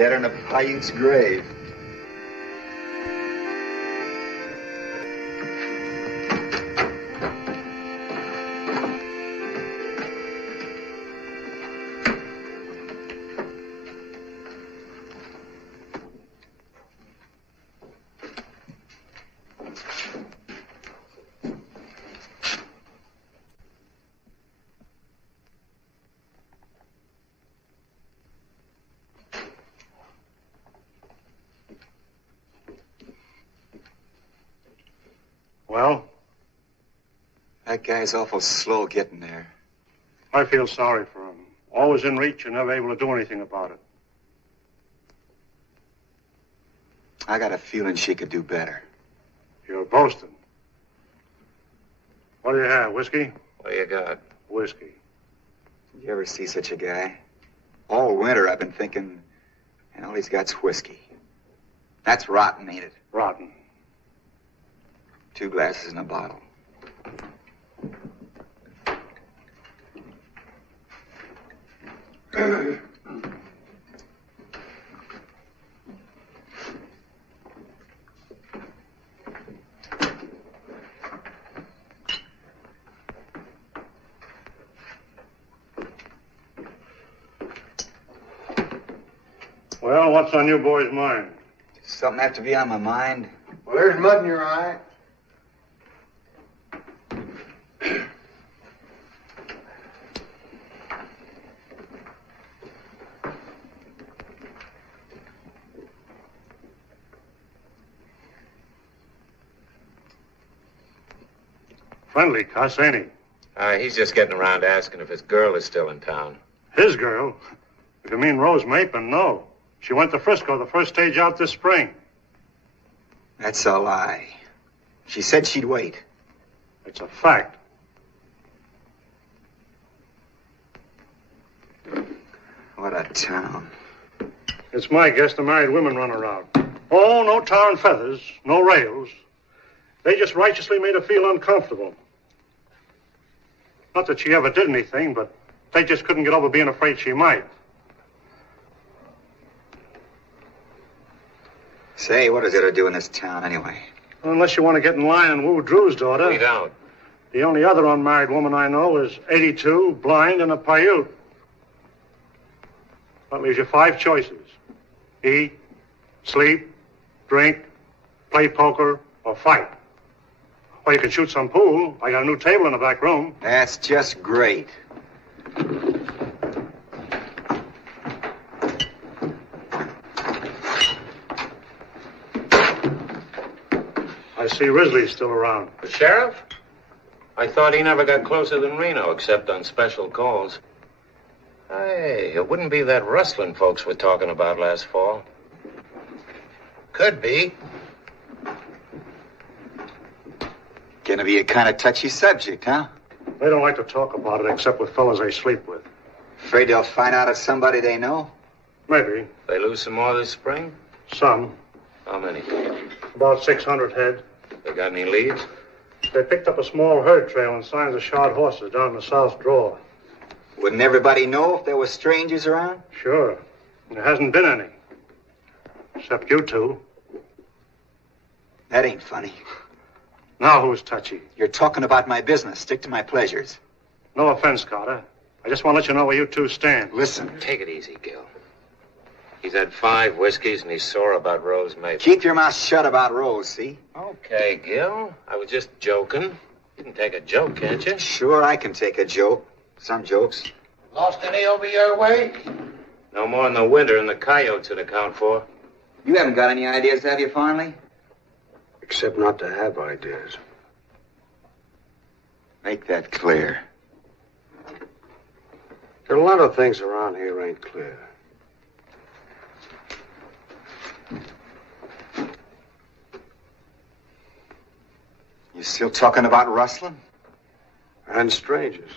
Deader than a Paiute's grave. Well? That guy's awful slow getting there. I feel sorry for him. Always in reach and never able to do anything about it. I got a feeling she could do better. You're boasting. What do you have, whiskey? What do you got? Whiskey. Did you ever see such a guy? All winter I've been thinking, and all he's got's whiskey. That's rotten, ain't it? Rotten. 2 glasses in a bottle. Well, what's on you boys' mind? Something have to be on my mind. Well, there's mud in your eye. Friendly cuss, ain't he? He's just getting around asking if his girl is still in town. His girl? If you mean Rose Mapin, no. She went to Frisco the first stage out this spring. That's a lie. She said she'd wait. It's a fact. What a town. It's my guess the married women run around. Oh, no tar and feathers, no rails. They just righteously made her feel uncomfortable. Not that she ever did anything, but they just couldn't get over being afraid she might. Say, what does it to do in this town anyway? Well, unless you want to get in line and woo Drew's daughter. We don't. The only other unmarried woman I know is 82, blind, and a Paiute. That leaves you 5 choices. Eat, sleep, drink, play poker, or fight. Or you can shoot some pool. I got a new table in the back room. That's just great. I see Risley's still around. The sheriff? I thought he never got closer than Reno, except on special calls. Hey, it wouldn't be that rustling folks were talking about last fall. Could be. Gonna be a kind of touchy subject, huh? They don't like to talk about it except with fellas they sleep with. Afraid they'll find out it's somebody they know? Maybe. They lose some more this spring? Some. How many? About 600 head. They got any leads? They picked up a small herd trail and signs of shod horses down the south draw. Wouldn't everybody know if there were strangers around? Sure. There hasn't been any. Except you two. That ain't funny. Now who's touchy? You're talking about my business. Stick to my pleasures. No offense, Carter. I just want to let you know where you two stand. Listen. Take it easy, Gil. He's had 5 whiskeys and he's sore about Rose Mapin. Keep your mouth shut about Rose, see? Okay, Gil. I was just joking. You can take a joke, can't you? Sure, I can take a joke. Some jokes. Lost any over your way? No more in the winter than the coyotes would account for. You haven't got any ideas, have you, finally? Except not to have ideas. Make that clear. There are a lot of things around here ain't clear. You still talking about rustling? And strangers.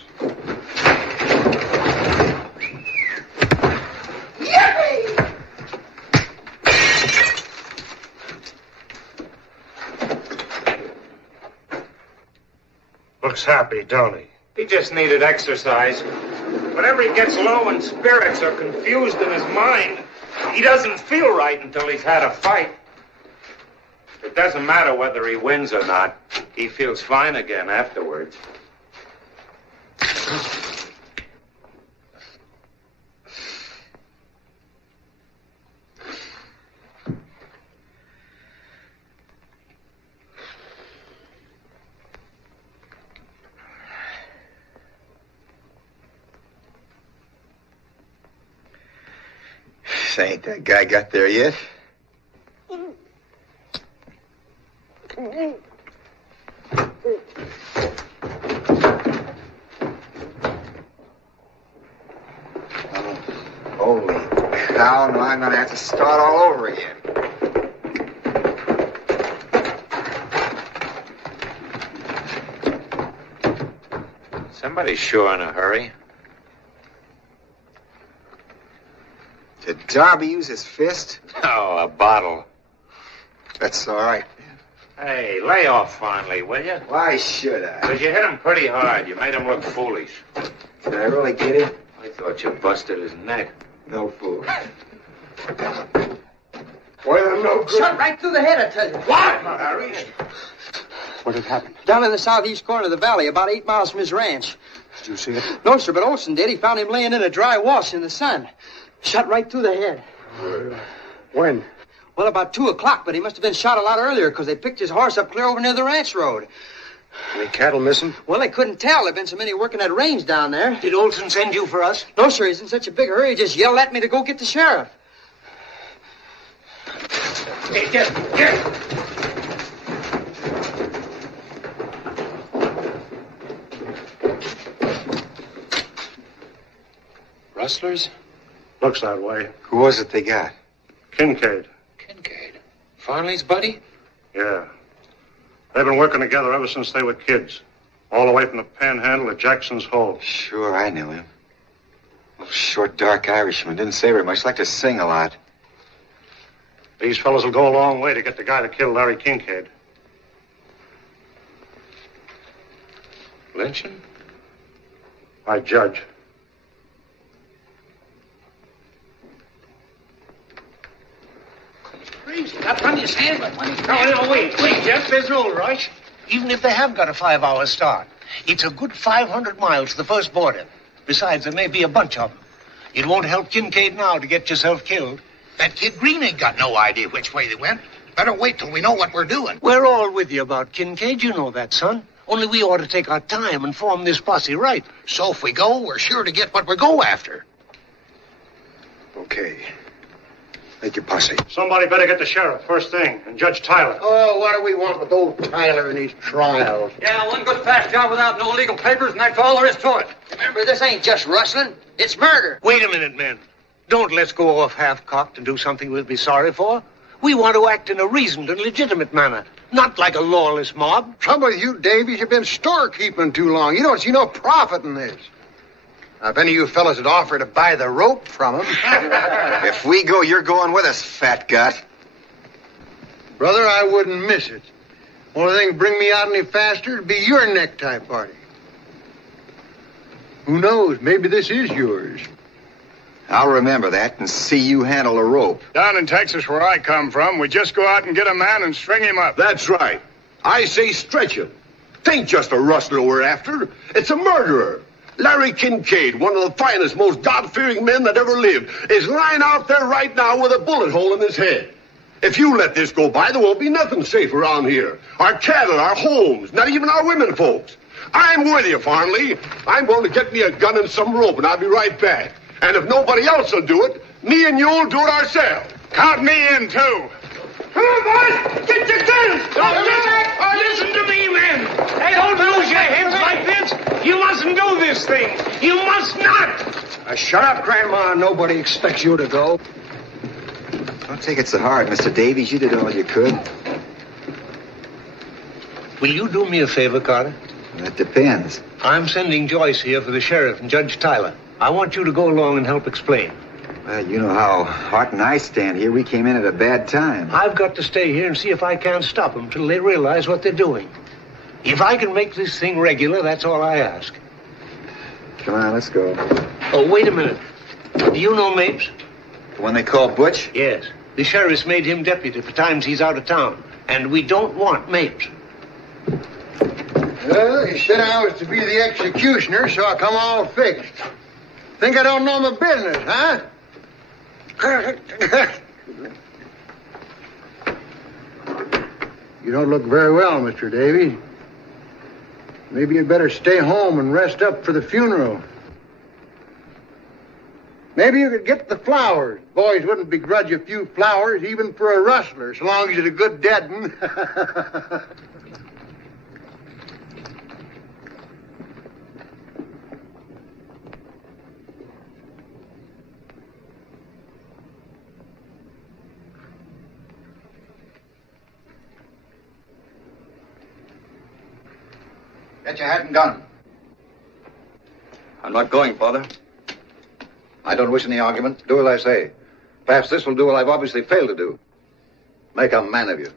Looks happy, don't he? He just needed exercise. Whenever he gets low in spirits or confused in his mind, He doesn't feel right until he's had a fight. It doesn't matter whether he wins or not. He feels fine again afterwards. Ain't that guy got there yet? Holy cow, now I'm gonna have to start all over again. Somebody's sure in a hurry. Did Darby use his fist? Oh, a bottle. That's all right. Hey, lay off finally, will you? Why should I? Because you hit him pretty hard. You made him look foolish. Did I really get him? I thought you busted his neck. No fool. Well, I'm no good. Shot right through the head, I tell you. What, Harry? What had happened? Down in the southeast corner of the valley, about 8 miles from his ranch. Did you see it? No, sir, but Olson did. He found him laying in a dry wash in the sun. Shot right through the head. When? Well, about 2 o'clock, but he must have been shot a lot earlier because they picked his horse up clear over near the ranch road. Any cattle missing? Well, they couldn't tell. There've been so many working that range down there. Did Olson send you for us? No, sir, he's in such a big hurry, he just yelled at me to go get the sheriff. Hey, get. Rustlers? Looks that way. Who was it they got? Kincaid. Kincaid. Farley's buddy? Yeah. They've been working together ever since they were kids. All the way from the Panhandle to Jackson's Hole. Sure, I knew him. Little short, dark Irishman. Didn't say very much. Liked to sing a lot. These fellas will go a long way to get the guy that killed Larry Kincaid. Lynching? I judge. Crazy. Got plenty of sand, but plenty of... No, wait, Jeff. There's no rush. Even if they have got a 5-hour start, it's a good 500 miles to the first border. Besides, there may be a bunch of them. It won't help Kincaid now to get yourself killed. That kid Green ain't got no idea which way they went. Better wait till we know what we're doing. We're all with you about Kincaid. You know that, son. Only we ought to take our time and form this posse right. So if we go, we're sure to get what we go after. Okay. Make your posse. Somebody better get the sheriff first thing, and Judge Tyler. Oh, what do we want with old Tyler and his trials? Yeah, one good fast job without no legal papers, and that's all there is to it. Remember, this ain't just rustling. It's murder. Wait a minute, men. Don't let's go off half-cocked and do something we'll be sorry for. We want to act in a reasoned and legitimate manner, not like a lawless mob. Trouble with you, Davies, you've been storekeeping too long. You don't see no profit in this. Now, if any of you fellas would offer to buy the rope from him... If we go, you're going with us, fat gut. Brother, I wouldn't miss it. Only thing to bring me out any faster would be your necktie party. Who knows? Maybe this is yours. I'll remember that and see you handle a rope. Down in Texas, where I come from, we just go out and get a man and string him up. That's right. I say stretch him. Tain't just a rustler we're after. It's a murderer. Larry Kincaid, one of the finest, most God-fearing men that ever lived, is lying out there right now with a bullet hole in his head. If you let this go by, there won't be nothing safe around here. Our cattle, our homes, not even our women folks. I'm with you, Farnley. I'm going to get me a gun and some rope, and I'll be right back. And if nobody else will do it, me and you'll do it ourselves. Count me in, too. Come on, boys! Get your guns! Listen to me, men! Hey, don't lose your heads like this! You mustn't do this thing! You must not! Shut up, Grandma. Nobody expects you to go. Don't take it so hard, Mr. Davies. You did all you could. Will you do me a favor, Carter? That depends. I'm sending Joyce here for the sheriff and Judge Tyler. I want you to go along and help explain. Well, you know how Hart and I stand here. We came in at a bad time. I've got to stay here and see if I can't stop them till they realize what they're doing. If I can make this thing regular, that's all I ask. Come on, let's go. Oh, wait a minute. Do you know Mapes? The one they call Butch? Yes. The sheriff's made him deputy for times he's out of town. And we don't want Mapes. Well, he said I was to be the executioner, so I come all fixed. Think I don't know my business, huh? You don't look very well, Mr. Davies. Maybe you'd better stay home and rest up for the funeral. Maybe you could get the flowers. Boys wouldn't begrudge a few flowers, even for a rustler, so long as it's a good dead one. Get your hat and gun. I'm not going, Father. I don't wish any argument. Do as I say. Perhaps this will do what I've obviously failed to do. Make a man of you.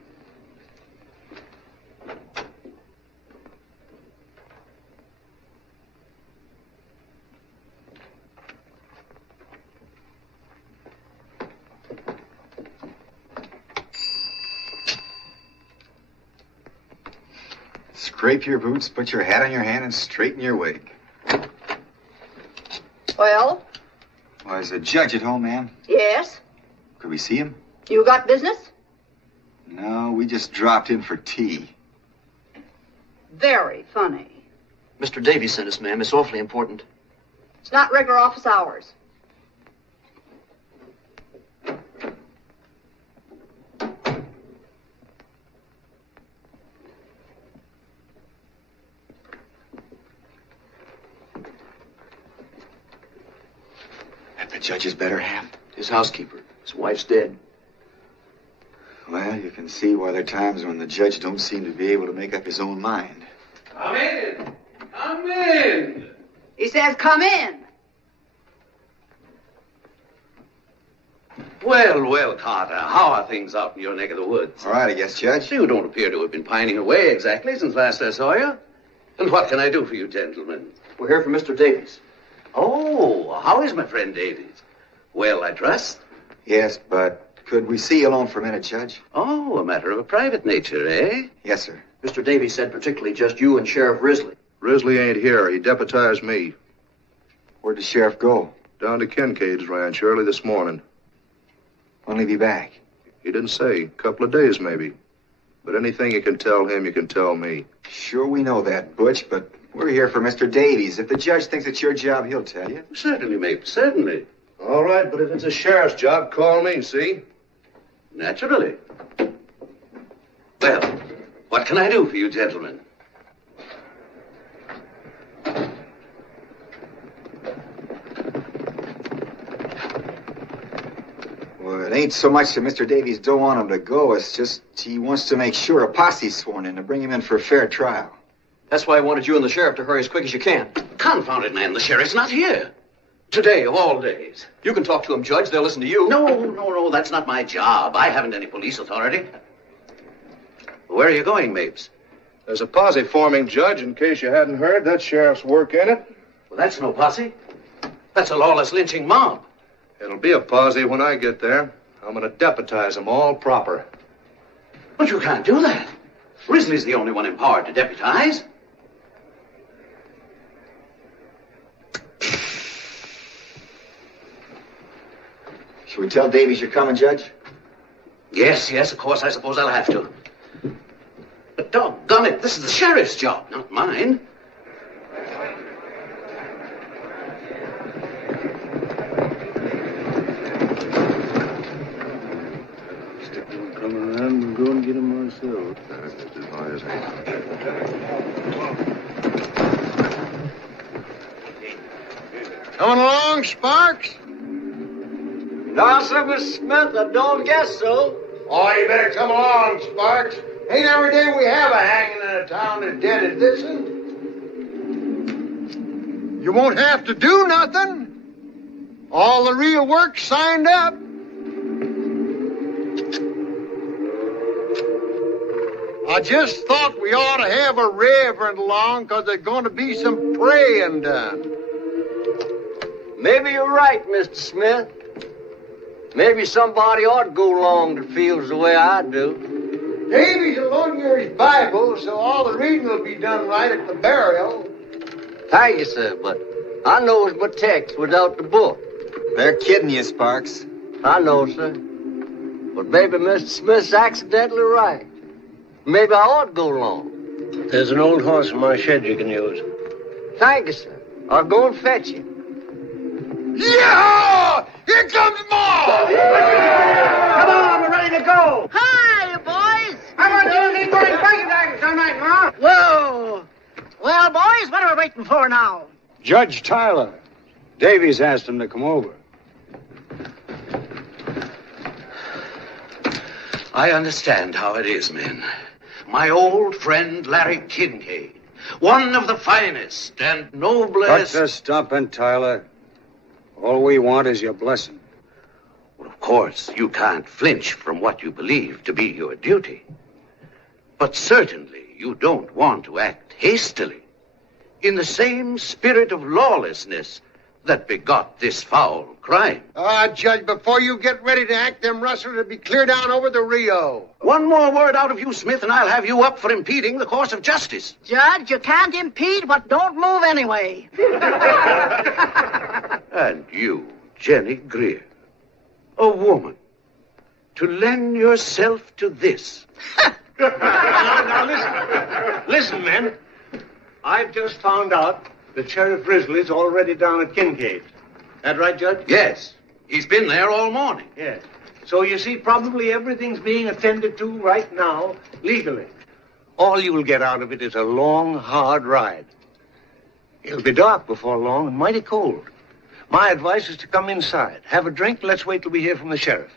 Scrape your boots, put your hat on your hand, and straighten your wig. Well? Well, is the judge at home, ma'am? Yes. Could we see him? You got business? No, we just dropped in for tea. Very funny. Mr. Davies sent us, ma'am. It's awfully important. It's not regular office hours. The judge is better half. His housekeeper. His wife's dead. Well, you can see why there are times when the judge don't seem to be able to make up his own mind. Come in. Come in. He says, come in. Well, Carter, how are things out in your neck of the woods? All right, I guess, Judge. You don't appear to have been pining away exactly since last I saw you. And what can I do for you, gentlemen? We're here for Mr. Davies. Oh, how is my friend Davies? Well, I trust. Yes, but could we see you alone for a minute, Judge? Oh, a matter of a private nature, eh? Yes, sir. Mr. Davies said particularly just you and Sheriff Risley. Risley ain't here. He deputized me. Where'd the sheriff go? Down to Kincaid's ranch early this morning. When'll he be back? He didn't say. A couple of days, maybe. But anything you can tell him, you can tell me. Sure, we know that, Butch, but we're here for Mr. Davies. If the judge thinks it's your job, he'll tell you. Certainly, mate, certainly. All right, but if it's a sheriff's job, call me, see? Naturally. Well, what can I do for you, gentlemen? Well, it ain't so much that Mr. Davies don't want him to go. It's just he wants to make sure a posse's sworn in to bring him in for a fair trial. That's why I wanted you and the sheriff to hurry as quick as you can. Confound it, man. The sheriff's not here. Today, of all days. You can talk to him, Judge. They'll listen to you. No. That's not my job. I haven't any police authority. Where are you going, Mapes? There's a posse forming, Judge, in case you hadn't heard. That sheriff's work in it. Well, that's no posse. That's a lawless lynching mob. It'll be a posse when I get there. I'm going to deputize them all proper. But you can't do that. Risley's the only one empowered to deputize. Should we tell Davies you're coming, Judge? Yes, of course. I suppose I'll have to. But doggone it, this is the sheriff's job, not mine. Come around and go and get him myself. Coming along, Sparks? No, sir, Miss Smith, I don't guess so. Oh, you better come along, Sparks. Ain't every day we have a hanging in a town as dead as this one. You won't have to do nothing. All the real work's signed up. I just thought we ought to have a reverend along because there's going to be some praying done. Maybe you're right, Mr. Smith. Maybe somebody ought to go along that feels the way I do. Davy's will loan you his Bible, so all the reading will be done right at the burial. Thank you, sir, but I knows my text without the book. They're kidding you, Sparks. I know, sir. But maybe Mr. Smith's accidentally right. Maybe I ought to go along. There's an old horse in my shed you can use. Thank you, sir. I'll go and fetch him. Yeah! Here comes Ma! Come on, we're ready to go. Hi, boys. How about you need going back tonight, Ma? Whoa. Well, boys, what are we waiting for now? Judge Tyler. Davies asked him to come over. I understand how it is, men. My old friend Larry Kincaid, one of the finest and noblest... Cut the stumping, Tyler. All we want is your blessing. Well, of course, you can't flinch from what you believe to be your duty. But certainly you don't want to act hastily, in the same spirit of lawlessness that begot this foul crime. Judge, before you get ready to act, them rustlers will be clear down over the Rio. One more word out of you, Smith, and I'll have you up for impeding the course of justice. Judge, you can't impede what don't move anyway. And you, Jenny Greer, a woman, to lend yourself to this. Now listen, men. I've just found out that Sheriff Risley's already down at Kincaid's. That right, Judge? Yes. He's been there all morning. Yes. So you see, probably everything's being attended to right now, legally. All you will get out of it is a long, hard ride. It'll be dark before long and mighty cold. My advice is to come inside, have a drink, and let's wait till we hear from the sheriff.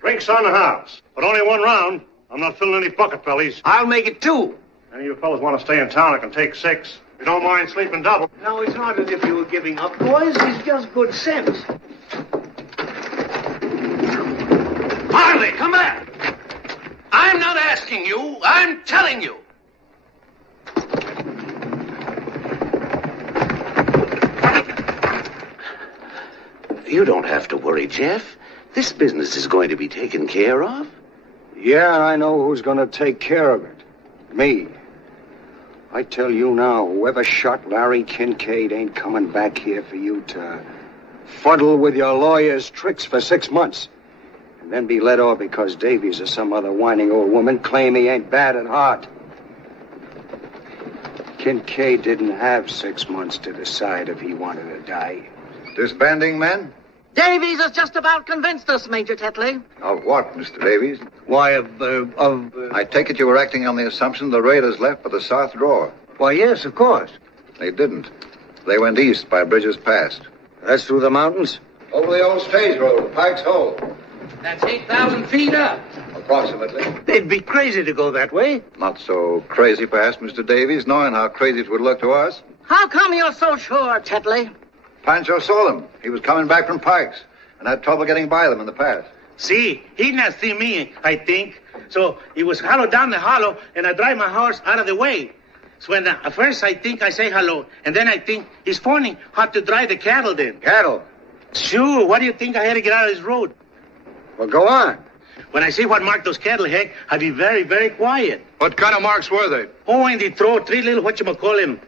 Drinks on the house, but only one round. I'm not filling any bucket bellies. I'll make it 2. Any of you fellas want to stay in town, I can take 6. If you don't mind sleeping double. No, it's not as if you were giving up, boys. It's just good sense. Marley, come back! I'm not asking you, I'm telling you. You don't have to worry, Jeff. This business is going to be taken care of. Yeah, I know who's going to take care of it. Me. I tell you now, whoever shot Larry Kincaid ain't coming back here for you to fuddle with your lawyer's tricks for 6 months. And then be let off because Davies or some other whining old woman claim he ain't bad at heart. Kincaid didn't have 6 months to decide if he wanted to die. Disbanding, men? Davies has just about convinced us, Major Tetley. Of what, Mr. Davies? Why, I take it you were acting on the assumption the raiders left for the south drawer. Why, yes, of course. They didn't. They went east by Bridges Pass. That's through the mountains? Over the old stage road, Pike's Hole. That's 8,000 feet up. Approximately. They'd be crazy to go that way. Not so crazy, perhaps, Mr. Davies, knowing how crazy it would look to us. How come you're so sure, Tetley? Pancho saw them. He was coming back from Pike's and had trouble getting by them in the pass. See, he did not see me, I think. So he was hollow down the hollow, and I drive my horse out of the way. So when at first I think I say hello, and then I think he's phoning how to drive the cattle then. Cattle? Sure, what do you think I had to get out of this road? Well, go on. When I see what marked those cattle, Heck, I'd be very, very quiet. What kind of marks were they? Oh, and they throw 3 little whatchamacallin.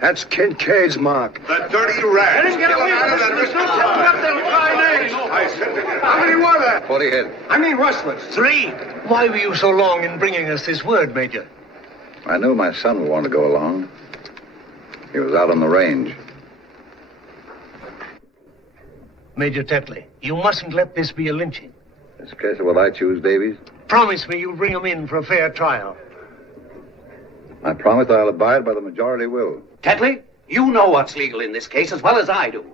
That's Kincaid's mark. The dirty rat. Let him get away from us. How many were there? 40 head. I mean rustlers. 3. Why were you so long in bringing us this word, Major? I knew my son would want to go along. He was out on the range. Major Tetley, you mustn't let this be a lynching. This case of what I choose, Davies. Promise me you'll bring him in for a fair trial. I promise I'll abide by the majority will. Tetley, you know what's legal in this case as well as I do.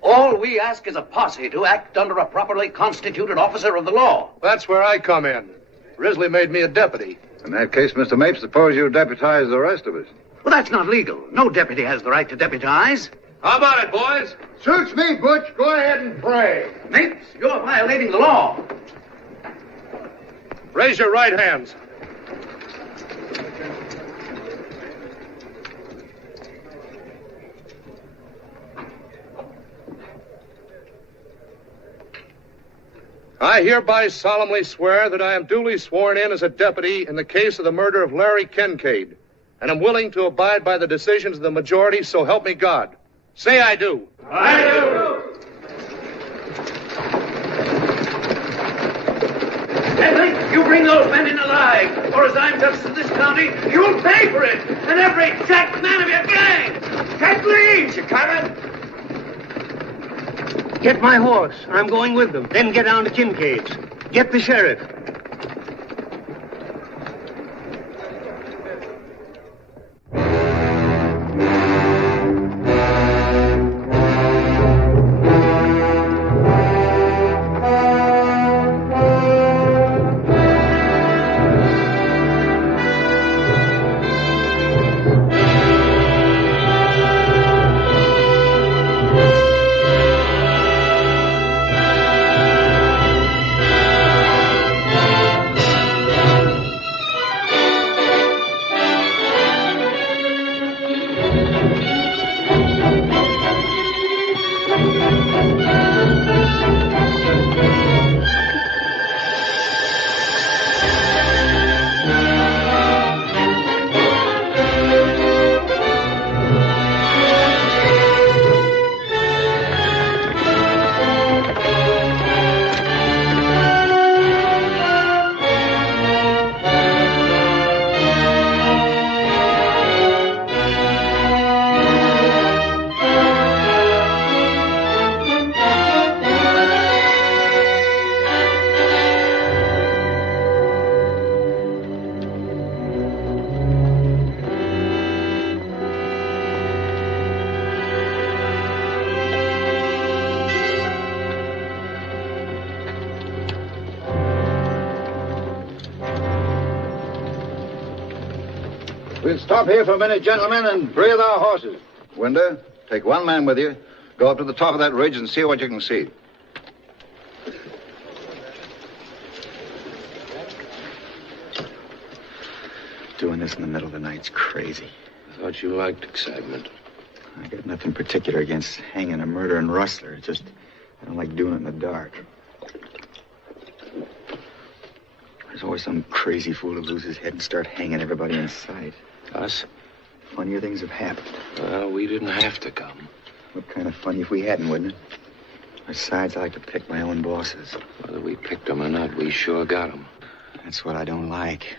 All we ask is a posse to act under a properly constituted officer of the law. That's where I come in. Risley made me a deputy. In that case, Mr. Mapes, suppose you deputize the rest of us. Well, that's not legal. No deputy has the right to deputize. How about it, boys? Suits me, Butch. Go ahead and pray. Mapes, you're violating the law. Raise your right hands. I hereby solemnly swear that I am duly sworn in as a deputy in the case of the murder of Larry Kincaid, and am willing to abide by the decisions of the majority, so help me God. Say I do. I do. Henry, you bring those men in alive, or as I'm justice of this county, you'll pay for it, and every jack man of your gang. Take leave, you coming? Get my horse. I'm going with them. Then get down to Kincaid's. Get the sheriff. We'll stop here for a minute, gentlemen, and breathe our horses. Winder, take one man with you. Go up to the top of that ridge and see what you can see. Doing this in the middle of the night's crazy. I thought you liked excitement. I got nothing particular against hanging a murdering rustler. It's just, I don't like doing it in the dark. There's always some crazy fool who loses his head and start hanging everybody in sight. Us? Funnier things have happened. Well, we didn't have to come. What kind of funny if we hadn't, wouldn't it? Besides, I like to pick my own bosses. Whether we picked them or not, we sure got them. That's what I don't like.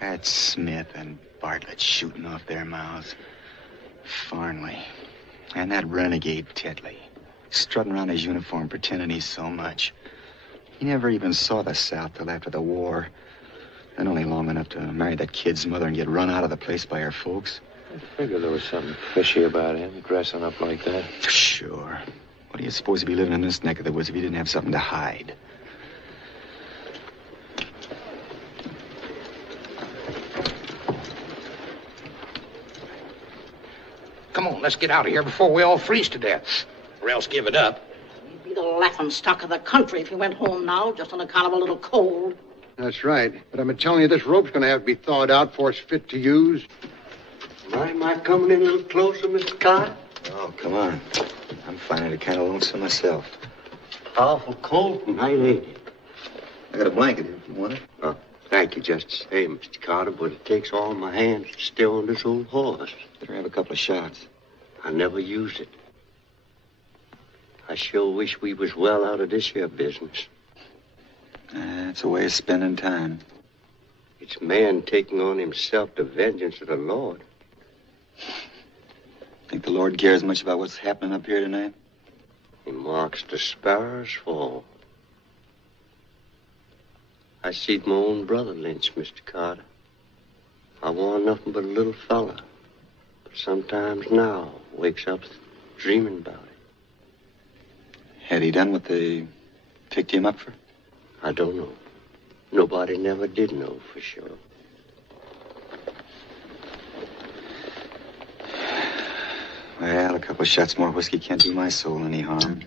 That Smith and Bartlett shooting off their mouths. Farnley. And that renegade Tetley. Strutting around his uniform pretending he's so much. He never even saw the South till after the war. And only long enough to marry that kid's mother and get run out of the place by her folks. I figured there was something fishy about him, dressing up like that. Sure. What do you suppose he'd be living in this neck of the woods if he didn't have something to hide? Come on, let's get out of here before we all freeze to death. Or else give it up. You'd be the laughing stock of the country if you went home now, just on account of a little cold. That's right. But I'm telling you, this rope's going to have to be thawed out before it's fit to use. Am I coming in a little closer, Mr. Carter? Oh, come on. I'm finding it kind of lonesome myself. Awful cold tonight, ain't it? I got a blanket if you want it. Oh, thank you just the same, Mr. Carter, but it takes all my hands to steer on this old horse. Better have a couple of shots. I never used it. I sure wish we was well out of this here business. It's a way of spending time. It's man taking on himself the vengeance of the Lord. Think the Lord cares much about what's happening up here tonight? He marks the sparrows fall. I seed my own brother lynched, Mr. Carter. I warn't nothing but a little fella. But sometimes now wakes up dreaming about it. Had he done what they picked him up for? I don't know. Nobody never did know for sure. Well, a couple of shots more whiskey can't do my soul any harm.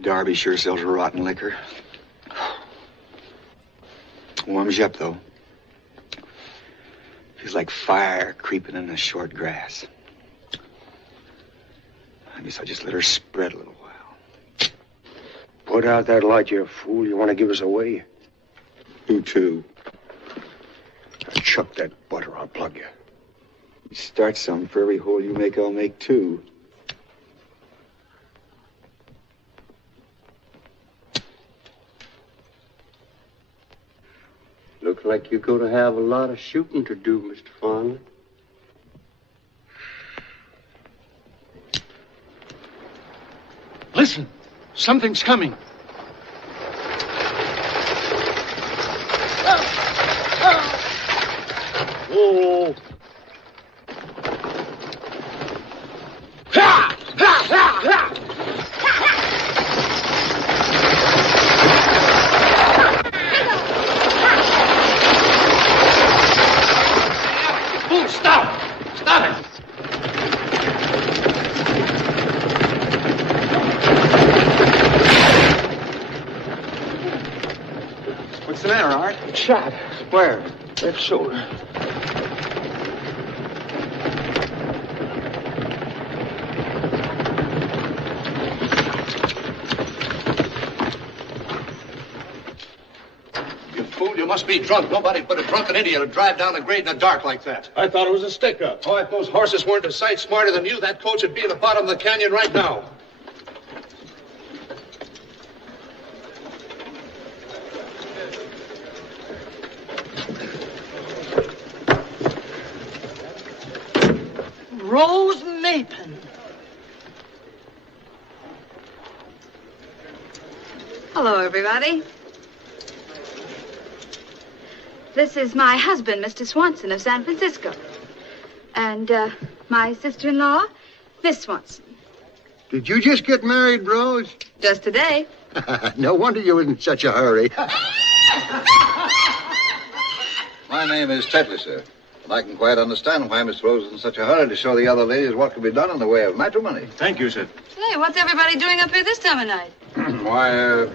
Darby sure sells rotten liquor. Warms you up, though. Feels like fire creeping in the short grass. I guess I just let her spread a little while. Put out that light, you fool. You want to give us away? Who to? Chuck that butter. I'll plug you. You start some. For every hole you make, I'll make two. Looks like you're going to have a lot of shooting to do, Mr. Fonda. Listen, something's coming. Whoa. Fool, stop! Stop it! What's the matter, Art? Shot. Where? Left shoulder. You fool, you must be drunk. Nobody but a drunken idiot would drive down the grade in the dark like that. I thought it was a stick-up. Oh, if those horses weren't a sight smarter than you, that coach would be at the bottom of the canyon right now. Rose Mapen. Hello, everybody. This is my husband, Mr. Swanson of San Francisco. And my sister-in-law, Miss Swanson. Did you just get married, Rose? Just today. No wonder you were in such a hurry. My name is Tetley, sir. And I can quite understand why Miss Rose is in such a hurry to show the other ladies what can be done in the way of matrimony. Thank you, sir. Hey, what's everybody doing up here this time of night? Why,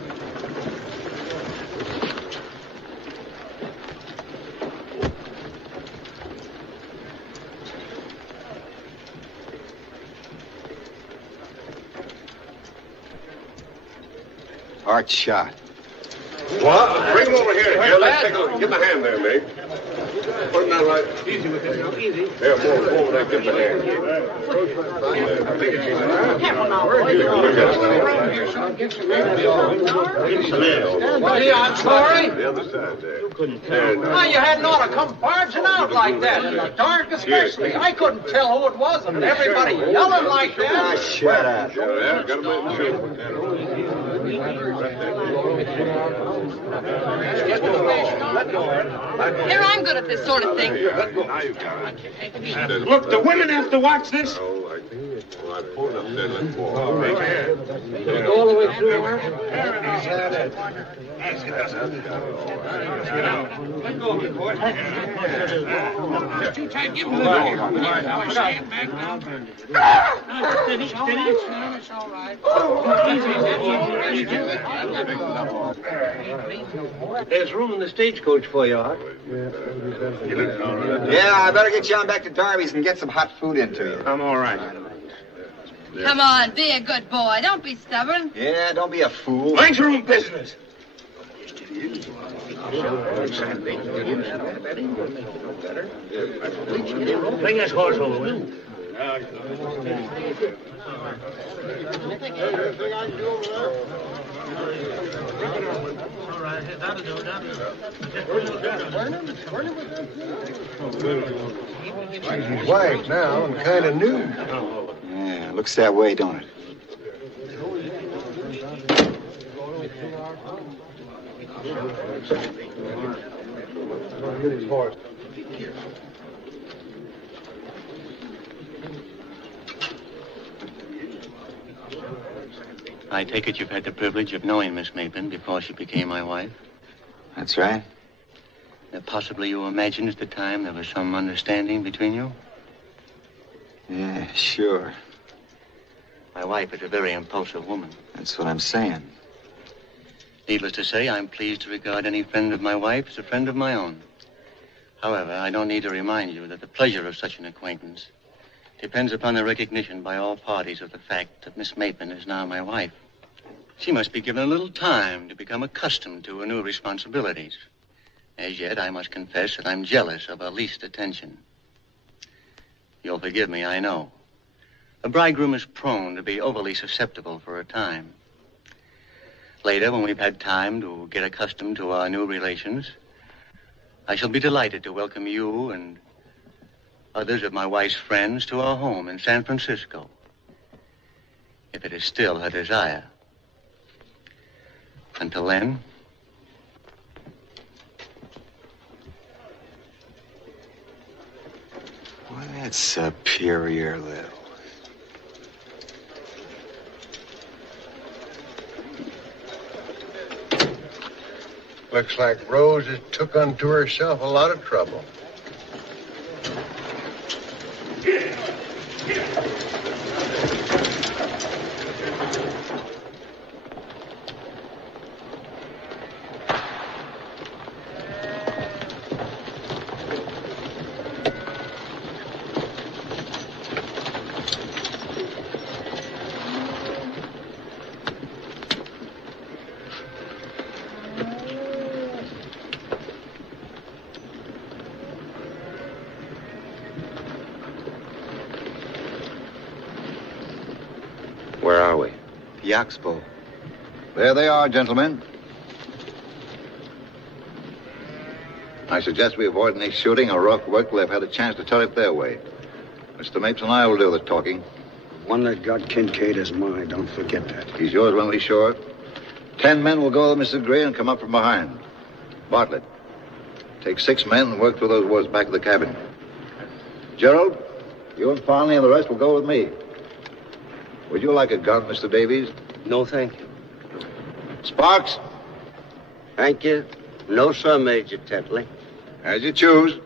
Art shot. What? Bring him over here. Here, let's take a look. Give him a hand there, Meg. Put him down right. Easy with it now, easy. There, move over there. Give him a hand. Careful now, boys. Hey, I'm sorry. The other side there. You couldn't Why, you hadn't ought to come barging out like that, in the dark especially. I couldn't tell who it was, and everybody yelling like that. Shut up. Yeah, got him in Here, I'm good at this sort of thing. Look, the women have to watch this. I pulled up there. Let's walk. Go all the way through, Mark. Let go of it, boy. Too tight. Give him the door. Stand back now. Steady, steady. It's all right. There's room in the stagecoach for you, Art. Yeah, I better get you on back to Darby's and get some hot food into you. I'm all right. Come on, be a good boy. Don't be stubborn. Yeah, don't be a fool. Mind your own business. Bring this horse over, will you? She's wife now and kind of new. Yeah, looks that way, don't it? I take it you've had the privilege of knowing Miss Maitland before she became my wife? That's right. Possibly you imagined at the time there was some understanding between you? Yeah, sure. My wife is a very impulsive woman. That's what I'm saying. Needless to say, I'm pleased to regard any friend of my wife as a friend of my own. However, I don't need to remind you that the pleasure of such an acquaintance depends upon the recognition by all parties of the fact that Miss Maitland is now my wife. She must be given a little time to become accustomed to her new responsibilities. As yet, I must confess that I'm jealous of her least attention. You'll forgive me, I know. A bridegroom is prone to be overly susceptible for a time. Later, when we've had time to get accustomed to our new relations, I shall be delighted to welcome you and others of my wife's friends to our home in San Francisco, if it is still her desire. Until then, Why, that's superior, Lil. Looks like Rose has took unto herself a lot of trouble. Where are we? The Oxbow. There they are, gentlemen. I suggest we avoid any shooting or rough work till they've had a chance to tell it their way. Mr. Mapes and I will do the talking. The one that got Kincaid is mine. Don't forget that. He's yours when we're sure. 10 men will go with Mrs. Gray and come up from behind. Bartlett, take 6 men and work through those woods back of the cabin. Gerald, you and Farnley and the rest will go with me. Would you like a gun, Mr. Davies? No, thank you. Sparks? Thank you. No, sir, Major Tetley. As you choose.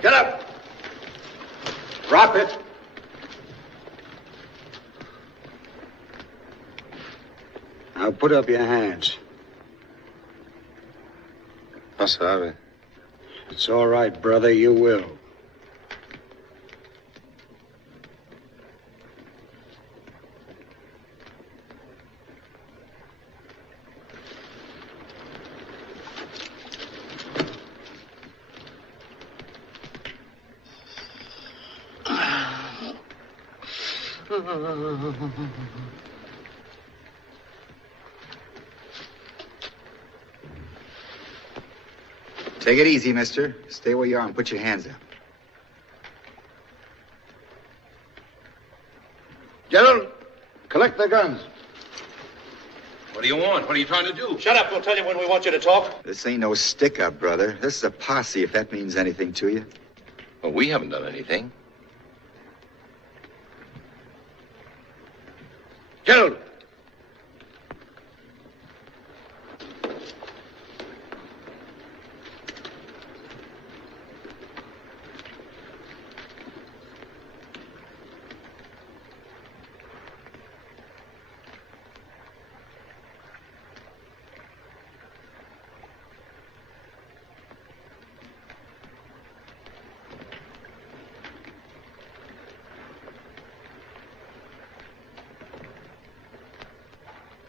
Get up! Drop it! Now put up your hands. Passabe. It's all right, brother. You will. Take it easy, mister. Stay where you are and put your hands up. Gerald, come Collect the guns. What do you want? What are you trying to do? Shut up. We'll tell you when we want you to talk. This ain't no stick-up, brother. This is a posse, if that means anything to you. Well, we haven't done anything. Gerald.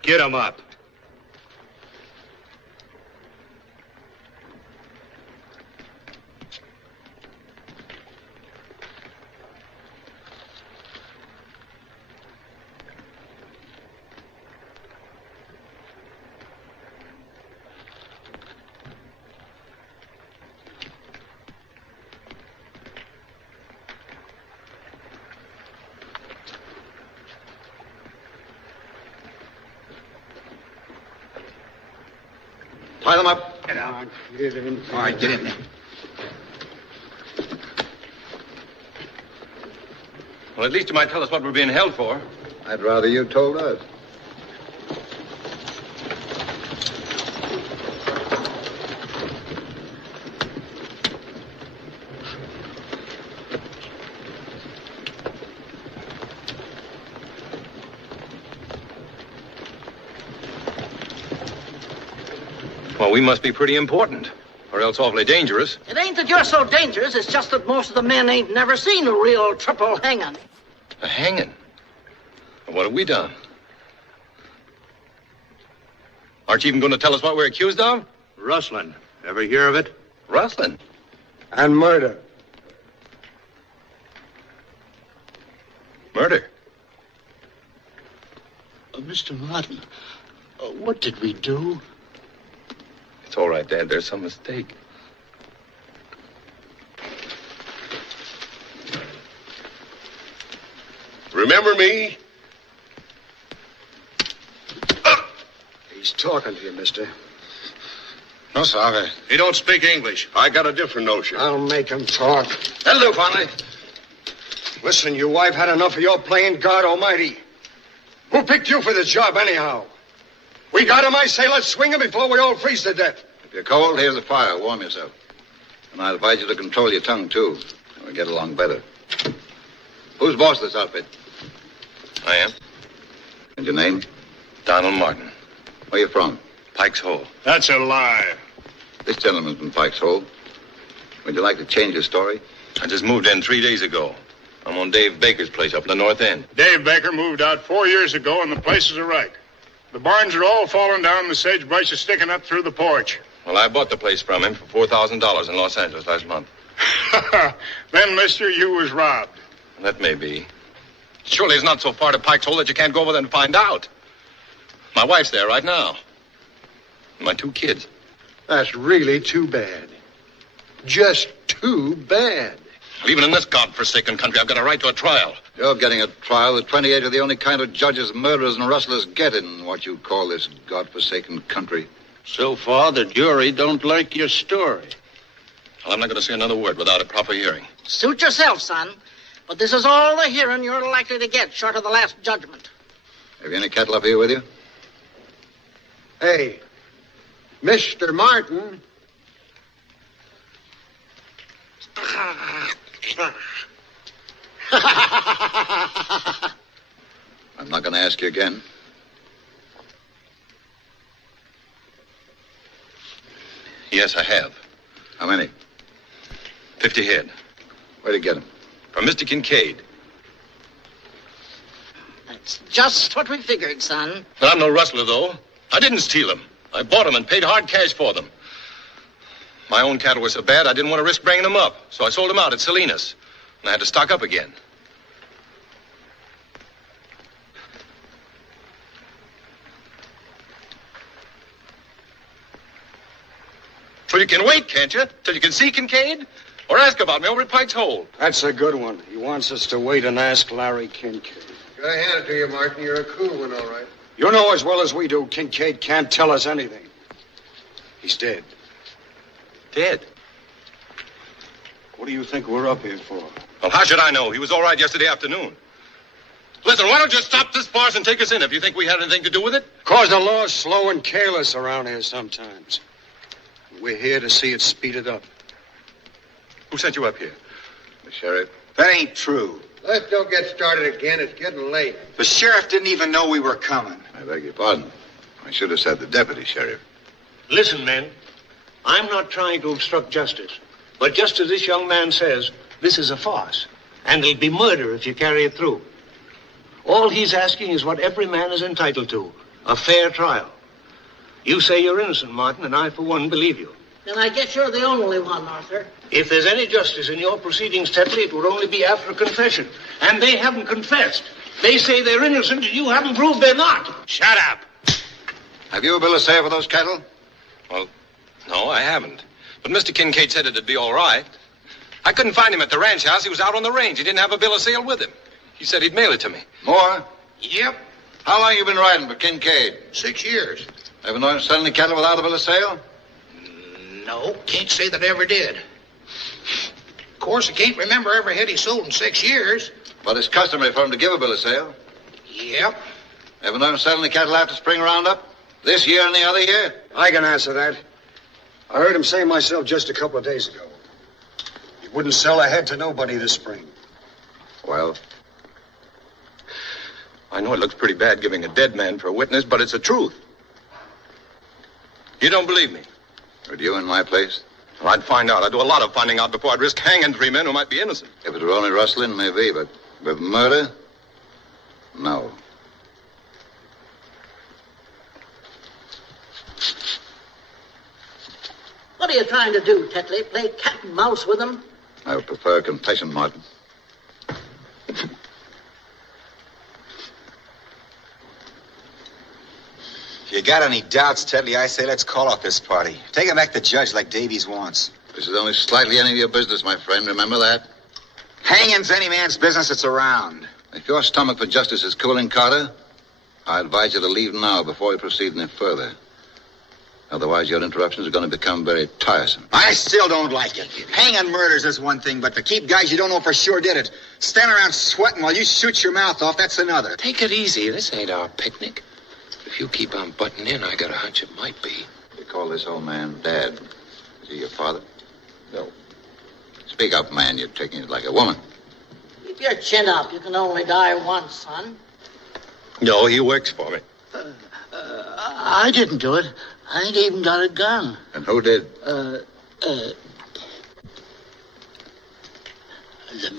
Get him up. Tie them up. Get on. Get in. All right, get in there. Well, at least you might tell us what we're being held for. I'd rather you told us. Well, we must be pretty important, or else awfully dangerous. It ain't that you're so dangerous, it's just that most of the men ain't never seen a real triple hanging. A hanging? Well, what have we done? Aren't you even going to tell us what we're accused of? Rustling. Ever hear of it? Rustling? And murder. Murder? Mr. Martin, what did we do? It's all right, Dad. There's some mistake. Remember me? He's talking to you, mister. No, sir. He don't speak English. I got a different notion. I'll make him talk. That'll do, Fonda. Listen, your wife had enough of your playing God Almighty. Who picked you for this job, anyhow? We got him, I say, let's swing him before we all freeze to death. If you're cold, here's the fire. Warm yourself. And I advise you to control your tongue, too. We'll get along better. Who's boss of this outfit? I am. And your name? Donald Martin. Where you from? Pike's Hole. That's a lie. This gentleman's from Pike's Hole. Would you like to change your story? I just moved in 3 days ago. I'm on Dave Baker's place up in the north end. Dave Baker moved out 4 years ago, and the places are right. The barns are all falling down, and the sagebrush is sticking up through the porch. Well, I bought the place from him for $4,000 in Los Angeles last month. Then, mister, you was robbed. That may be. Surely it's not so far to Pike's Hole that you can't go over there and find out. My wife's there right now. And my 2 kids. That's really too bad. Just too bad. Well, even in this godforsaken country, I've got a right to a trial. You're getting a trial that 28 are the only kind of judges murderers and rustlers get in what you call this godforsaken country. So far, the jury don't like your story. Well, I'm not going to say another word without a proper hearing. Suit yourself, son. But this is all the hearing you're likely to get, short of the last judgment. Have you any cattle up here with you? Hey, Mr. Martin. I'm not going to ask you again. Yes, I have. How many? 50 head. Where'd you get them? From Mr. Kincaid. That's just what we figured, son. But I'm no rustler, though. I didn't steal them. I bought them and paid hard cash for them. My own cattle were so bad, I didn't want to risk bringing them up. So I sold them out at Salinas. And I had to stock up again. Well, you can wait, can't you? Till you can see Kincaid? Or ask about me over at Pike's Hole. That's a good one. He wants us to wait and ask Larry Kincaid. I hand it to you, Martin. You're a cool one, all right. You know as well as we do, Kincaid can't tell us anything. He's dead. Dead? What do you think we're up here for? Well, how should I know? He was all right yesterday afternoon. Listen, why don't you stop this farce and take us in if you think we had anything to do with it? Because the law's slow and careless around here sometimes. We're here to see it speeded up. Who sent you up here? The sheriff. That ain't true. Let's don't get started again. It's getting late. The sheriff didn't even know we were coming. I beg your pardon. I should have said the deputy sheriff. Listen, men. I'm not trying to obstruct justice. But just as this young man says, this is a farce. And it'll be murder if you carry it through. All he's asking is what every man is entitled to. A fair trial. You say you're innocent, Martin, and I, for one, believe you. Then I guess you're the only one, Arthur. If there's any justice in your proceedings, Tetley, it would only be after a confession. And they haven't confessed. They say they're innocent, and you haven't proved they're not. Shut up. Have you a bill of sale for those cattle? Well, no, I haven't. But Mr. Kincaid said it'd be all right. I couldn't find him at the ranch house. He was out on the range. He didn't have a bill of sale with him. He said he'd mail it to me. More? Yep. How long you been riding for Kincaid? 6 years. Ever known him selling any cattle without a bill of sale? No, can't say that I ever did. Of course, I can't remember every head he sold in 6 years. But it's customary for him to give a bill of sale. Yep. Ever known him selling the cattle after spring roundup? This year and the other year? I can answer that. I heard him say myself just a couple of days ago. He wouldn't sell a head to nobody this spring. Well? I know it looks pretty bad giving a dead man for a witness, but it's the truth. You don't believe me? Would you in my place? Well, I'd find out. I'd do a lot of finding out before I'd risk hanging 3 men who might be innocent. If it were only rustling, maybe, but with murder? No. What are you trying to do, Tetley? Play cat and mouse with them? I would prefer a confession, Martin. If you got any doubts, Tetley, I say let's call off this party. Take him back to judge like Davies wants. This is only slightly any of your business, my friend. Remember that? Hanging's any man's business that's around. If your stomach for justice is cooling, Carter, I advise you to leave now before you proceed any further. Otherwise, your interruptions are going to become very tiresome. I still don't like it. Hanging murders is one thing, but to keep guys you don't know for sure did it, stand around sweating while you shoot your mouth off, that's another. Take it easy. This ain't our picnic. If you keep on butting in, I got a hunch it might be. You call this old man Dad. Is he your father? No. Speak up, man. You're taking it like a woman. Keep your chin up. You can only die once, son. No, he works for me. I didn't do it. I ain't even got a gun. And who did? The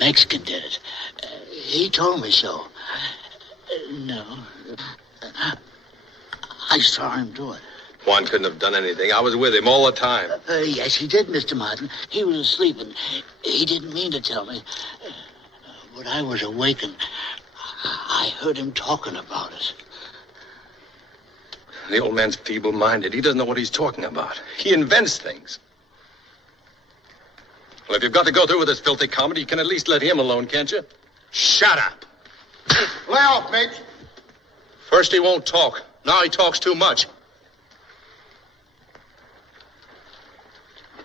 Mexican did it. He told me so. No. I saw him do it. Juan couldn't have done anything. I was with him all the time. Yes, he did, Mr. Martin. He was asleep, and he didn't mean to tell me. But I was awake, and I heard him talking about it. The old man's feeble-minded. He doesn't know what he's talking about. He invents things. Well, if you've got to go through with this filthy comedy, you can at least let him alone, can't you? Shut up. Lay off, Mapes. First he won't talk. Now he talks too much.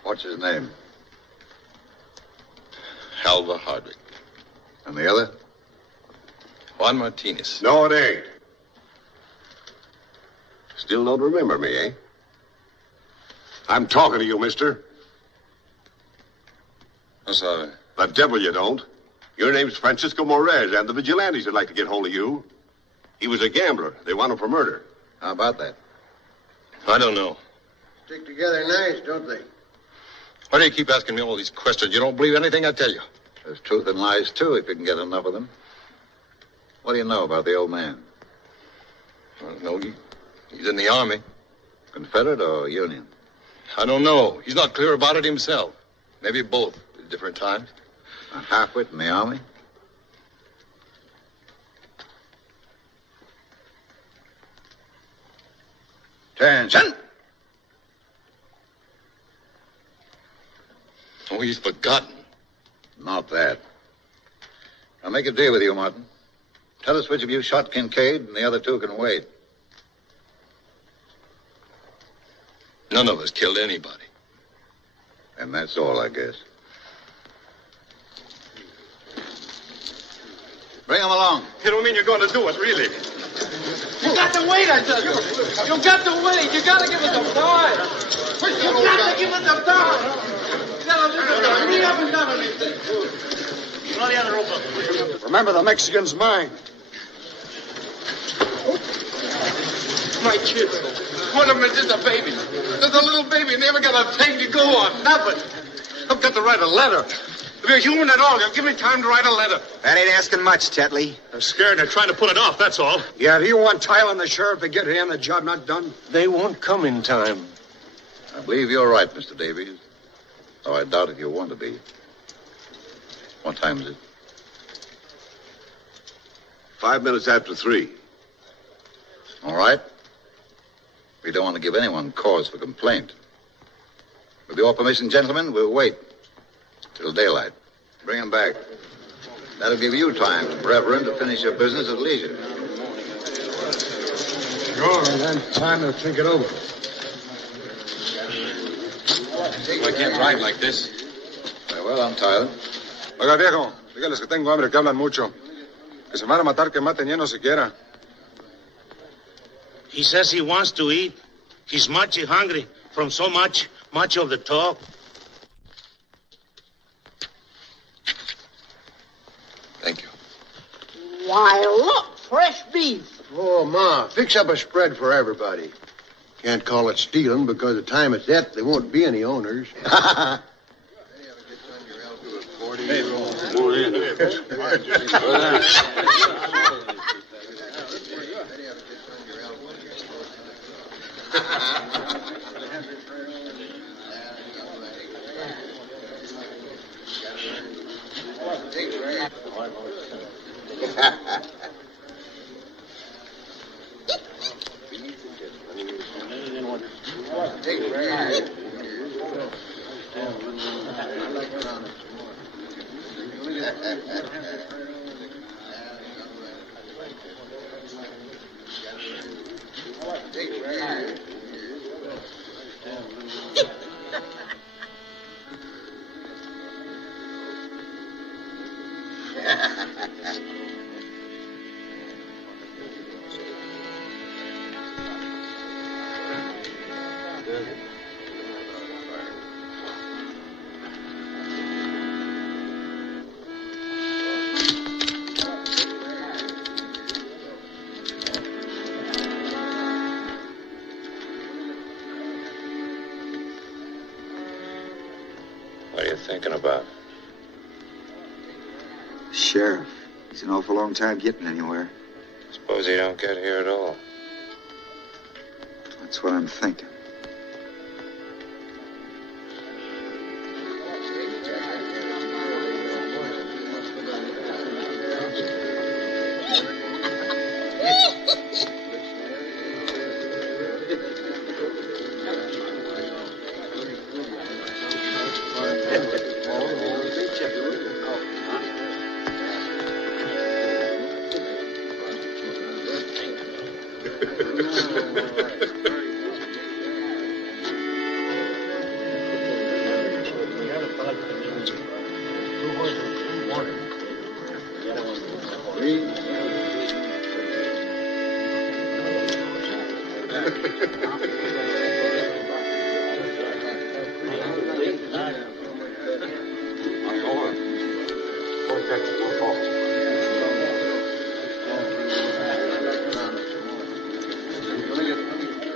What's his name? Alva Hardwick. And the other? Juan Martinez. No, it ain't. Still don't remember me, eh? I'm talking to you, mister. I'm sorry. The devil you don't. Your name's Francisco Morez, and the vigilantes would like to get hold of you. He was a gambler. They want him for murder. How about that? I don't know. Stick together nice, don't they? Why do you keep asking me all these questions? You don't believe anything I tell you. There's truth and lies, too, if you can get enough of them. What do you know about the old man? I don't know. He's in the Army. Confederate or Union? I don't know. He's not clear about it himself. Maybe both at different times. A half-wit in the Army? Attention! Oh, he's forgotten. Not that. I'll make a deal with you, Martin. Tell us which of you shot Kincaid, and the other two can wait. None of us killed anybody. And that's all, I guess. Bring him along. You don't mean you're going to do it, really? You got to wait, I tell you. You got to wait. You got to give us some time. You got to give us some time. We haven't done anything. Throw the other rope up. Remember, the Mexican's mine. My kids. One of them is just a baby. There's a little baby and never got a thing to go on. Nothing. I've got to write a letter. If you're human at all, you'll give me time to write a letter. That ain't asking much, Tetley. They're scared. They're trying to put it off, that's all. Yeah, do you want Tyler and the sheriff to get here and the job not done? They won't come in time. I believe you're right, Mr. Davies. Though I doubt if you want to be. What time is it? 5 minutes after 3. All right. We don't want to give anyone cause for complaint. With your permission, gentlemen, we'll wait till daylight. Bring him back. That'll give you time, Reverend, to finish your business at leisure. Sure, and then time to think it over. I can't drive like this. Very well, I'm Tyler. Oiga, viejo, dígales que tengo hambre, que hablan mucho. Que se van a matar, que maten lleno siquiera. He says he wants to eat. He's much hungry from so much of the talk. Thank you. Why, look, fresh beef. Oh, Ma, fix up a spread for everybody. Can't call it stealing because the time it's at, there won't be any owners. What are you thinking about? Sheriff, he's an awful long time getting anywhere. Suppose he don't get here at all. That's what I'm thinking.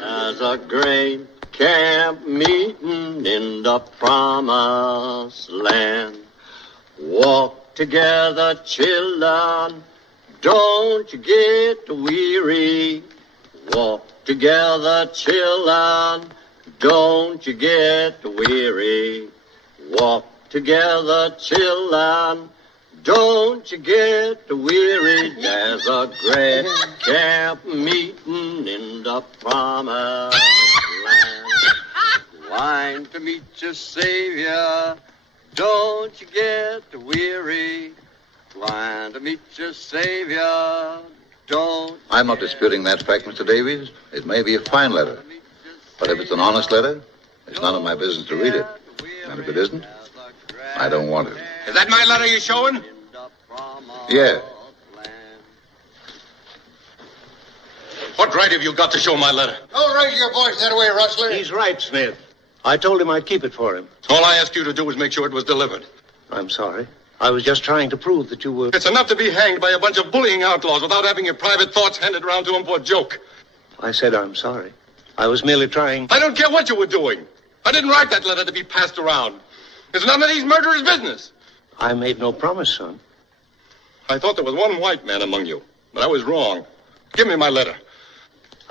There's a great camp meeting in the promised land. Walk together, children, don't you get weary. Walk together, children, don't you get weary. Walk together, children, don't you get weary. There's a great camp meeting in the promised land. Wine to meet your Savior, don't you get weary. Flying to meet your savior. Don't. I'm not disputing that fact, Mr. Davies. It may be a fine letter. But if it's an honest letter, it's none of my business to read it. And if it isn't, I don't want it. Is that my letter you're showing? Yeah. What right have you got to show my letter? Don't raise your voice that way, Rustler. He's right, Smith. I told him I'd keep it for him. All I asked you to do was make sure it was delivered. I'm sorry. I was just trying to prove that you were... It's enough to be hanged by a bunch of bullying outlaws without having your private thoughts handed around to them for a joke. I said I'm sorry. I was merely trying... I don't care what you were doing. I didn't write that letter to be passed around. It's none of these murderers' business. I made no promise, son. I thought there was one white man among you, but I was wrong. Give me my letter.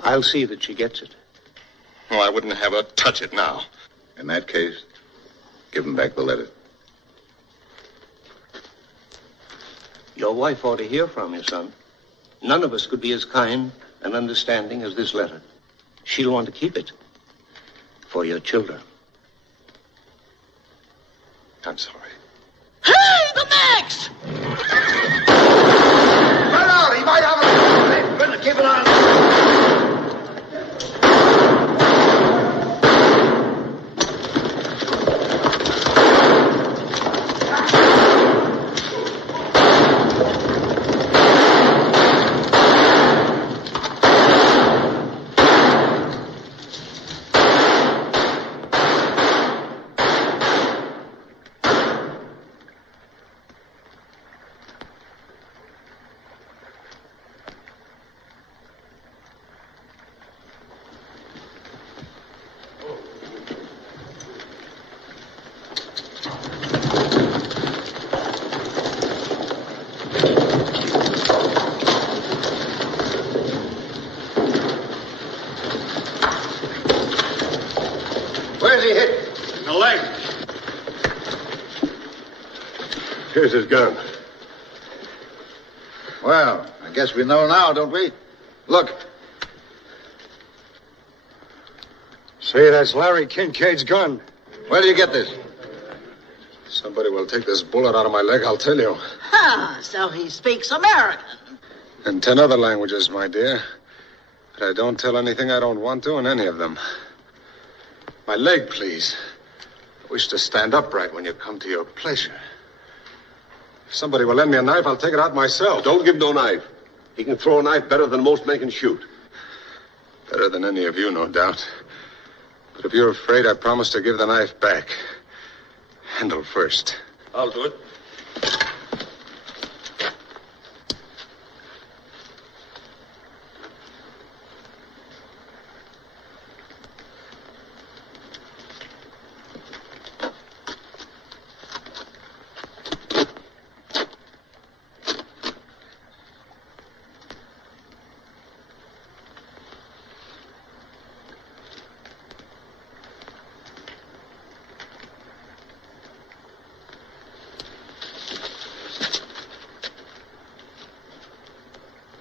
I'll see that she gets it. Oh, I wouldn't have her touch it now. In that case, give him back the letter. Your wife ought to hear from you, son. None of us could be as kind and understanding as this letter. She'll want to keep it. For your children. I'm sorry. Hey, the Max! Run out! He might have a... Better keep it on. Where's he hit? In the leg. Here's his gun. Well, I guess we know now, don't we? Look. Say, that's Larry Kincaid's gun. Where do you get this? Somebody will take this bullet out of my leg, I'll tell you. So he speaks American. And 10 other languages, my dear. But I don't tell anything I don't want to in any of them. My leg, please. I wish to stand upright when you come to your pleasure. If somebody will lend me a knife, I'll take it out myself. Don't give no knife. He can throw a knife better than most men can shoot. Better than any of you, no doubt. But if you're afraid, I promise to give the knife back. Handle first. I'll do it.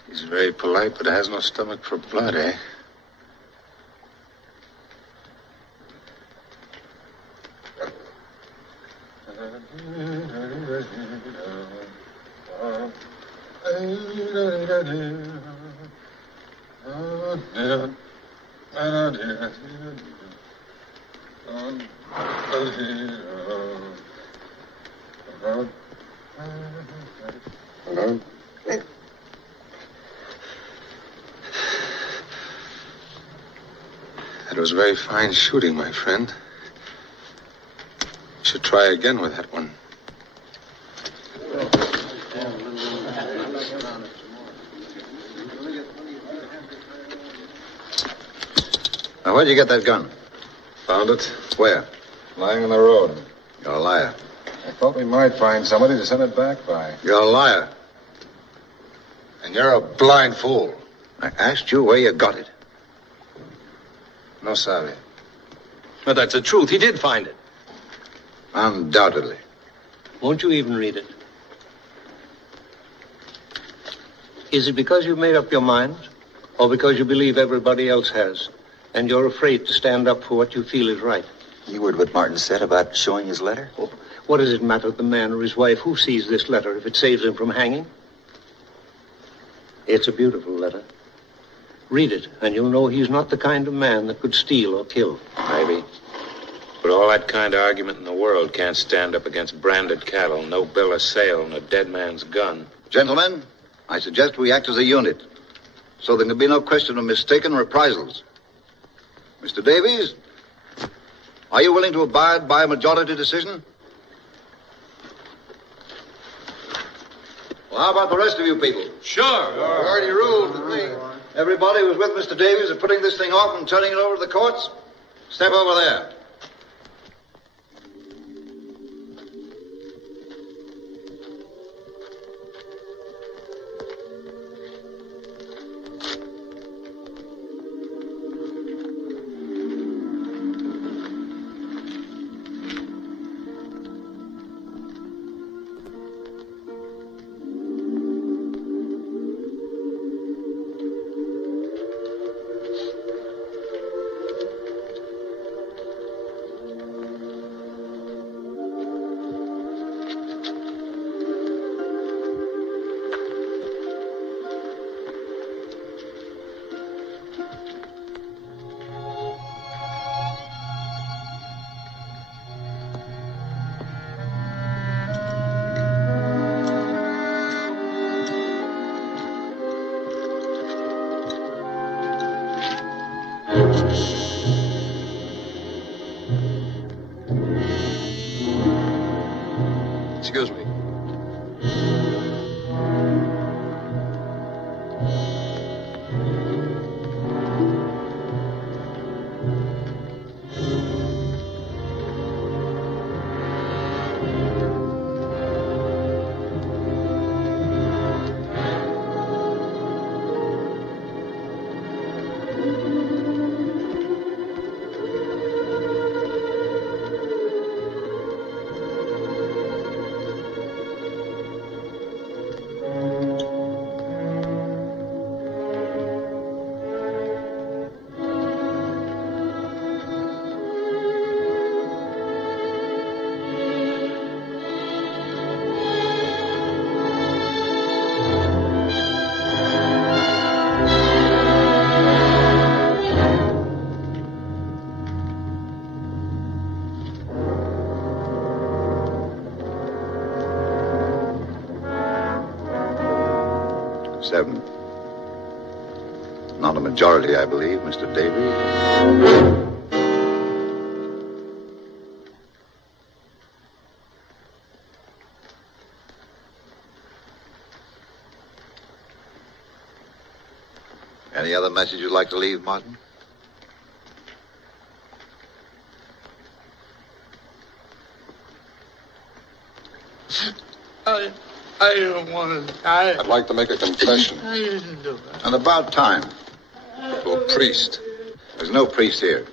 He's very polite, but has no stomach for blood, eh? That was very fine shooting, my friend. You should try again with that one. Now, where'd you get that gun? Found it. Where? Lying on the road. You're a liar. I thought we might find somebody to send it back by. You're a liar. And you're a blind fool. I asked you where you got it. No sabe. But that's the truth. He did find it. Undoubtedly. Won't you even read it? Is it because you've made up your mind? Or because you believe everybody else has? And you're afraid to stand up for what you feel is right? You heard what Martin said about showing his letter? Oh, what does it matter to the man or his wife who sees this letter if it saves him from hanging? It's a beautiful letter. Read it, and you'll know he's not the kind of man that could steal or kill. Maybe. But all that kind of argument in the world can't stand up against branded cattle, no bill of sale, and a dead man's gun. Gentlemen, I suggest we act as a unit, so there can be no question of mistaken reprisals. Mr. Davies, are you willing to abide by a majority decision? Well, how about the rest of you people? Sure. Already ruled with me. Everybody who's with Mr. Davies in putting this thing off and turning it over to the courts, step over there. Excuse me. Seven. Not a majority, I believe, Mr. Davies. Any other message you'd like to leave, Martin? I don't want to die. I'd like to make a confession. I didn't do it. And about time. To a priest. There's no priest here.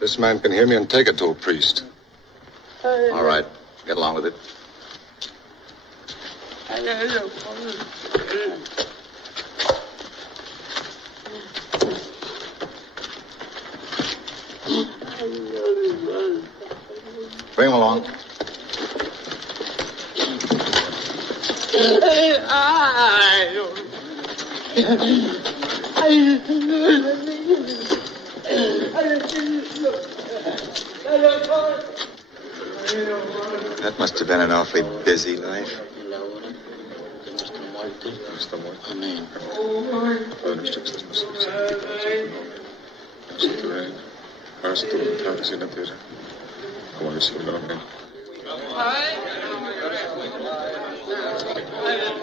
This man can hear me and take it to a priest. All right. Get along with it. I don't want to. Bring him along. That must have been an awfully busy life.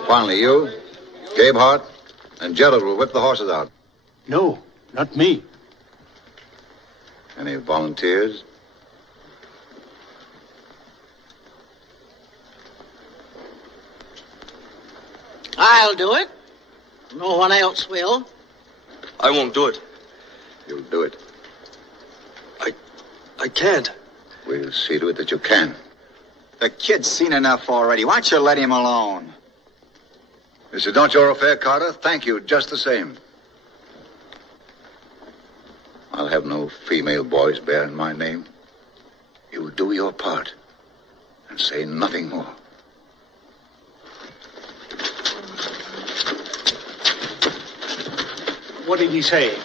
Finally, you, Gabe Hart, and Gerald will whip the horses out. No, not me. Any volunteers? I'll do it. No one else will. I won't do it. You'll do it. I can't. We'll see to it that you can. The kid's seen enough already. Why don't you let him alone? This is not your affair, Carter. Thank you, just the same. I'll have no female boys bearing my name. You'll do your part and say nothing more. What did he say?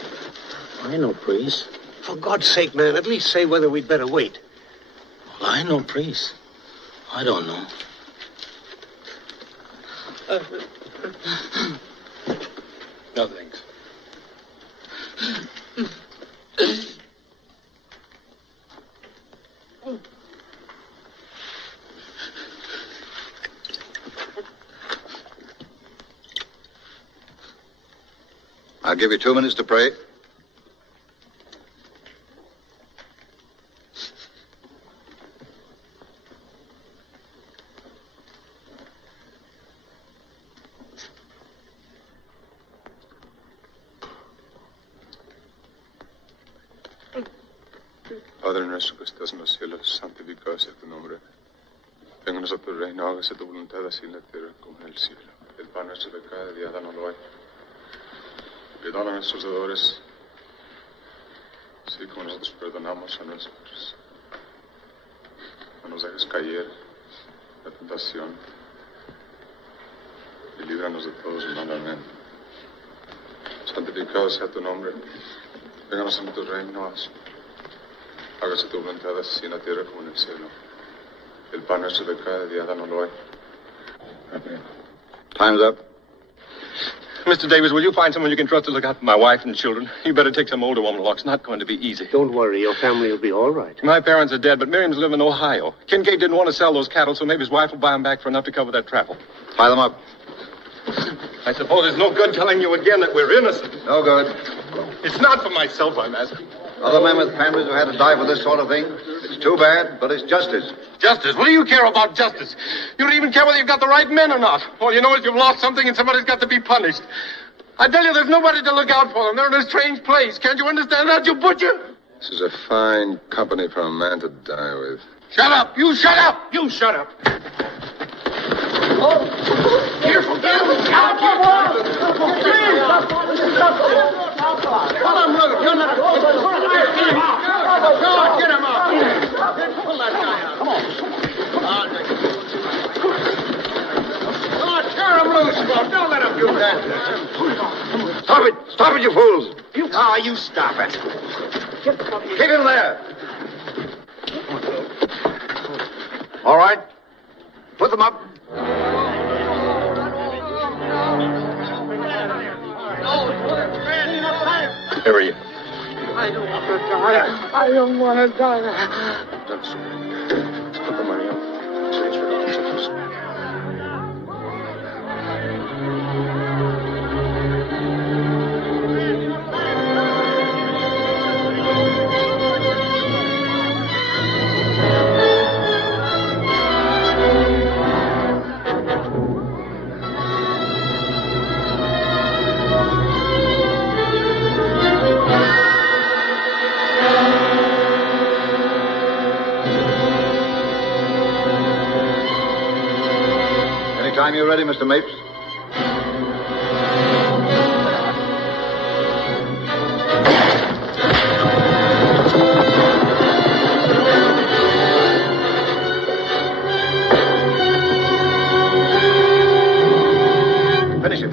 I know, priest. For God's sake, man, at least say whether we'd better wait. Well, I know, priest. I don't know. No, thanks. I'll give you 2 minutes to pray. Padre nuestro que estás en los cielos, santificado sea tu nombre. Vénganos a tu reino, hágase tu voluntad así en la tierra como en el cielo. El pan nuestro de cada día, dánoslo hoy. Perdona a nuestros deudores, así como nosotros perdonamos a nuestros. No nos dejes caer en la tentación y líbranos de todos los males. Amén. Santificado sea tu nombre. Vénganos a tu reino, hágase tu voluntad así en la tierra como en el cielo. El pan nuestro de cada día, dánoslo hoy. Amén. Time's up. Mr. Davis, will you find someone you can trust to look out for my wife and children? You better take some older woman along. It's not going to be easy. Don't worry, your family will be all right. My parents are dead, but Miriam's live in Ohio. Kincaid didn't want to sell those cattle, so maybe his wife will buy them back for enough to cover that travel. Tie them up. I suppose it's no good telling you again that we're innocent. No good. It's not for myself I'm asking. Other men with families who had to die for this sort of thing. It's too bad, but it's justice. Justice? What do you care about justice? You don't even care whether you've got the right men or not. All you know is you've lost something and somebody's got to be punished. I tell you, there's nobody to look out for them. They're in a strange place. Can't you understand that, you butcher? This is a fine company for a man to die with. Shut up! You shut up! You shut up! Oh! Careful, careful! Come on, brother. You're not... Get him up! Pull that guy out. Come on. Tear him loose, Bob. Don't let him do that. Stop it! Stop it, you fools! You stop it. Keep him there. All right. Put them up. Where are you? I don't want to die. I don't want to die. That's Let's put the money up. Change for the tickets. Anytime you're ready, Mr. Mapes. Finish him.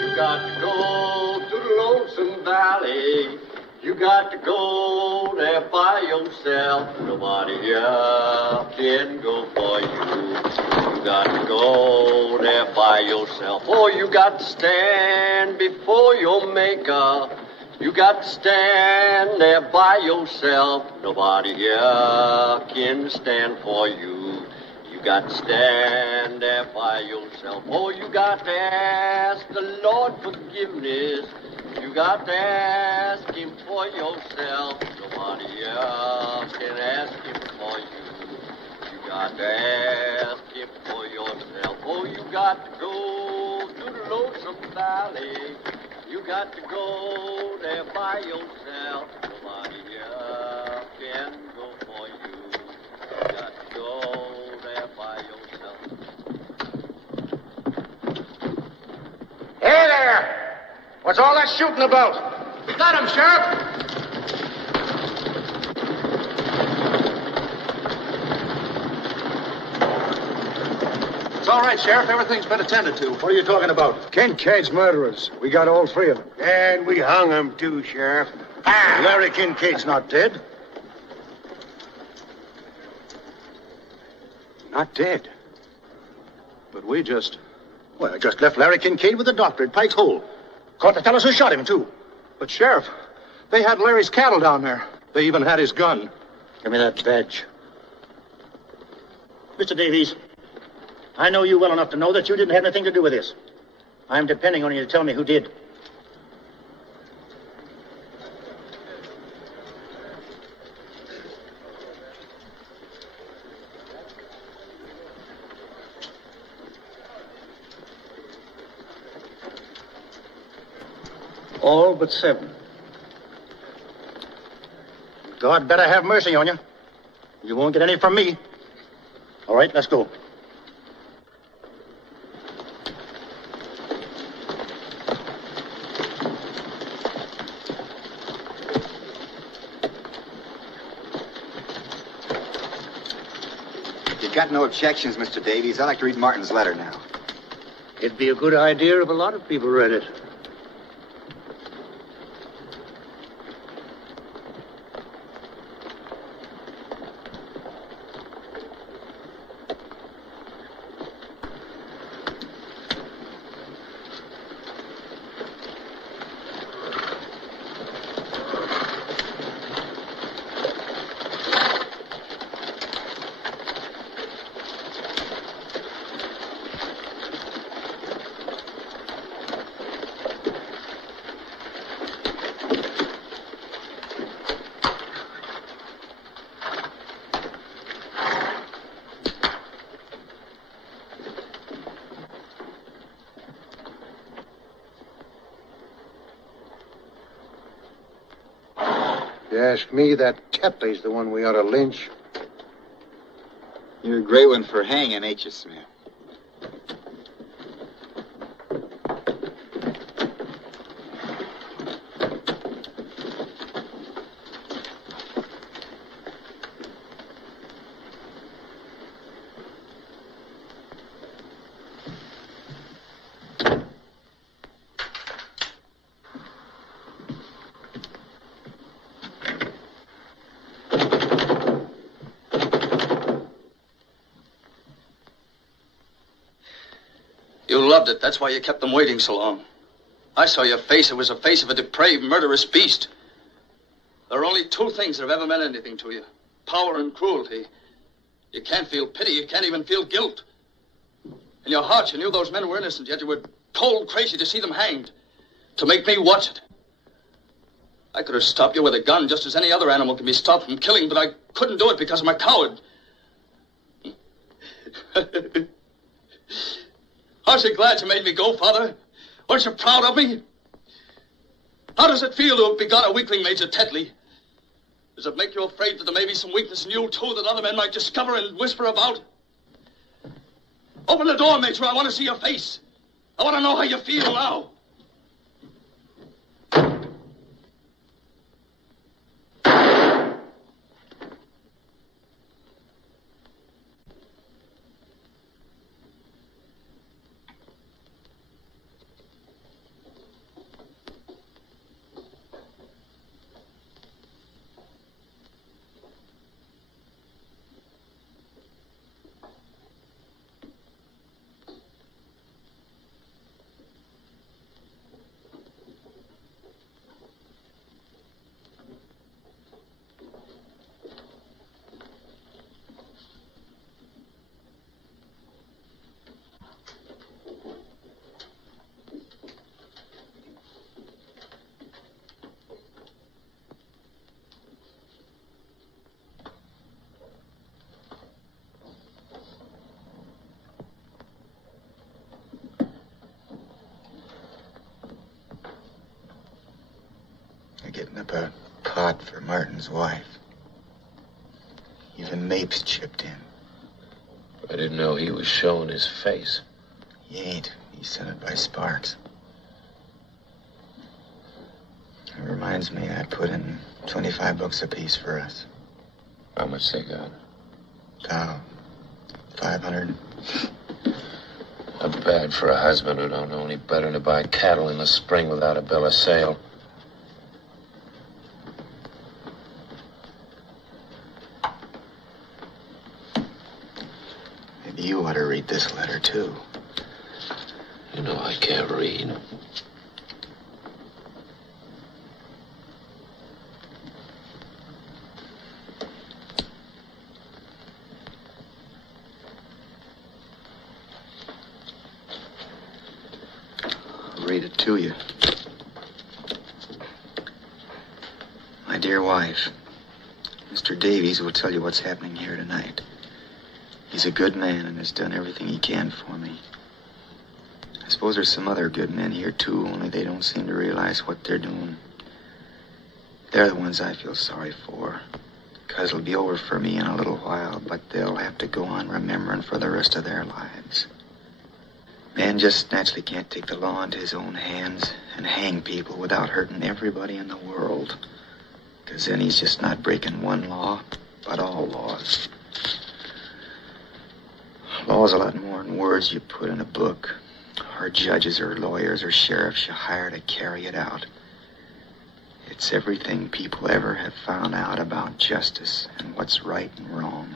You got to go to the Lonesome Valley. You got to go there by yourself. Nobody here can go for you. You got to go there by yourself. Oh, you got to stand before your maker. You got to stand there by yourself. Nobody here can stand for you. You got to stand there by yourself. Oh, you got to ask the Lord forgiveness. You got to ask him for yourself. Nobody else can ask him for you. You got to ask him for yourself. Oh, you got to go to the Lonesome Valley. You got to go there by yourself. Nobody else can go for you. You got to go there by yourself. Hey there! What's all that shooting about? Got him, Sheriff. It's all right, Sheriff. Everything's been attended to. What are you talking about? Kincaid's murderers. We got all three of them. And we hung him, too, Sheriff. Larry Kincaid's not dead. Not dead. But we just left Larry Kincaid with the doctor at Pike's Hole. Caught the fellows who shot him, too. But, Sheriff, they had Larry's cattle down there. They even had his gun. Give me that badge. Mr. Davies, I know you well enough to know that you didn't have anything to do with this. I'm depending on you to tell me who did. All but 7. God better have mercy on you. You won't get any from me. All right, let's go. If you've got no objections, Mr. Davies, I'd like to read Martin's letter now. It'd be a good idea if a lot of people read it. You ask me, that Tetley's the one we ought to lynch. You're a great one for hanging, ain't you, Smith? You loved it. That's why you kept them waiting so long. I saw your face. It was the face of a depraved, murderous beast. There are only 2 things that have ever meant anything to you. Power and cruelty. You can't feel pity. You can't even feel guilt. In your heart, you knew those men were innocent, yet you were cold crazy to see them hanged. To make me watch it. I could have stopped you with a gun just as any other animal can be stopped from killing, but I couldn't do it because I'm a coward. Aren't you glad you made me go, Father? Aren't you proud of me? How does it feel to have begot a weakling, Major Tetley? Does it make you afraid that there may be some weakness in you, too, that other men might discover and whisper about? Open the door, Major. I want to see your face. I want to know how you feel now. Getting up a pot for Martin's wife. Even Mapes chipped in. I didn't know he was showing his face. He ain't. He's sent it by Sparks. It reminds me I put in 25 bucks apiece for us. How much they got? About 500. Not bad for a husband who don't know any better than to buy cattle in the spring without a bill of sale. Maybe you ought to read this letter, too. You know I can't read. I'll read it to you. My dear wife, Mr. Davies will tell you what's happening here tonight. He's a good man and has done everything he can for me. I suppose there's some other good men here, too, only they don't seem to realize what they're doing. They're the ones I feel sorry for, because it'll be over for me in a little while, but they'll have to go on remembering for the rest of their lives. Man just naturally can't take the law into his own hands and hang people without hurting everybody in the world, because then he's just not breaking one law, but all laws. Law's a lot more than words you put in a book, or judges or lawyers or sheriffs you hire to carry it out. It's everything people ever have found out about justice and what's right and wrong.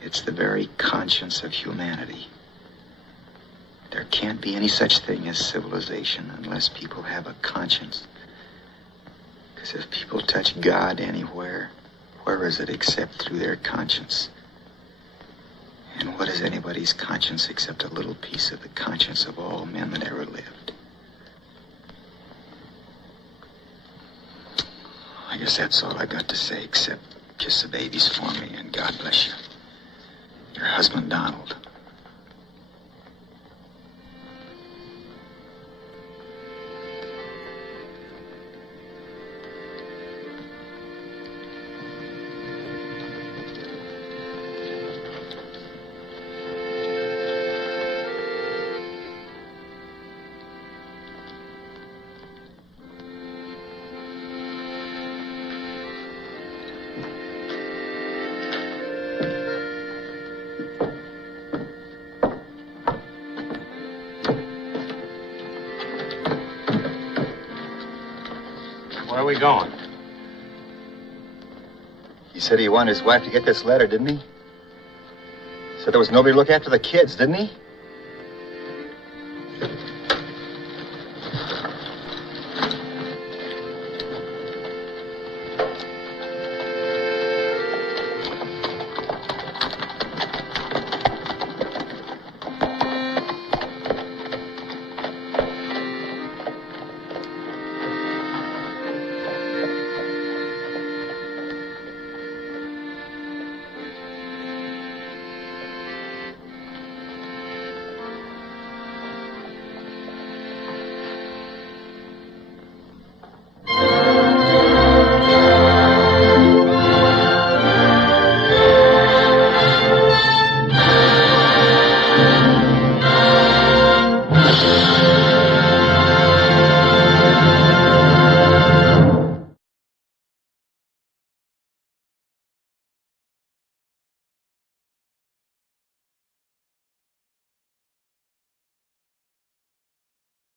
It's the very conscience of humanity. There can't be any such thing as civilization unless people have a conscience. Because if people touch God anywhere, where is it except through their conscience? And what is anybody's conscience except a little piece of the conscience of all men that ever lived? I guess that's all I got to say, except kiss the babies for me, and God bless you. Your husband, Donald. Where are we going? He said he wanted his wife to get this letter, didn't he? Said there was nobody to look after the kids, didn't he?